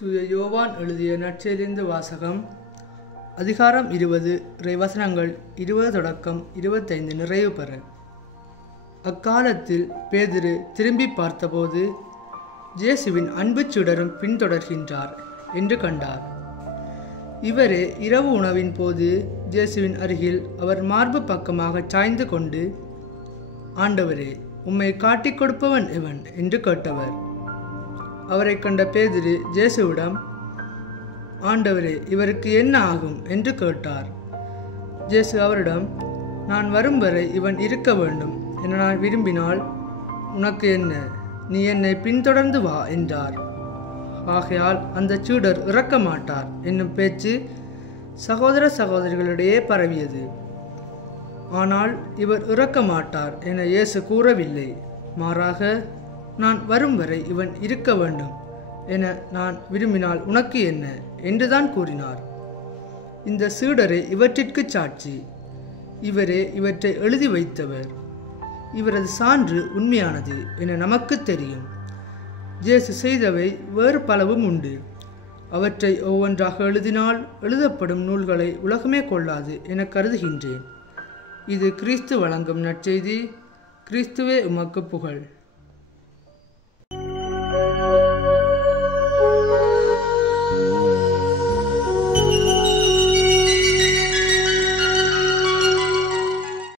தூய யோவான் எழுதிய நற்செய்தியிலிருந்து வாசகம். அதிகாரம் 20 இறைவசனங்கள் 20 தொடக்கம் 25 நிறைவு பெற. அக்காலத்தில் பேதுரு திரும்பி பார்த்தபோது இயேசுவின் அன்பு சீடரும் பின்தொடர்கின்றார் என்று கண்டார். இவரே இரவு உணவின் போது இயேசுவின் அருகில் அவர் மார்பு பக்கமாக சாய்ந்து கொண்டு, ஆண்டவரே, உம்மை காட்டிக் கொடுப்பவன் எவன் என்று கேட்டவர். அவரை கண்ட பேதுரு இயேசுவிடம், ஆண்டவரே, இவருக்கு என்ன ஆகும் என்று கேட்டார். இயேசு அவரிடம், நான் வரும் வரை இவன் இருக்க வேண்டும் என நான் விரும்பினால் உனக்கு என்ன? நீ என்னை பின்தொடர்ந்து வா என்றார். ஆகையால் அந்த சீடர் இறக்க மாட்டார் என்னும் பேச்சு சகோதர சகோதரிகளிடையே பரவியது. ஆனால் இவர் இறக்க மாட்டார் என இயேசு கூறவில்லை. மாறாக, நான் வரும் வரை இவன் இருக்க வேண்டும் என நான் விரும்பினால் உனக்கு என்ன என்றுதான் கூறினார். இந்த சீடரே இவற்றிற்கு சாட்சி. இவரே இவற்றை எழுதி வைத்தவர். இவரது சான்று உண்மையானது என நமக்கு தெரியும். இயேசு செய்தவை வேறு பலவும் உண்டு. அவற்றை ஒவ்வொன்றாக எழுதினால் எழுதப்படும் நூல்களை உலகமே கொள்ளாது என கருதுகின்றேன். இது கிறிஸ்து வழங்கும் நற்செய்தி. கிறிஸ்துவே உமக்கு புகழ்.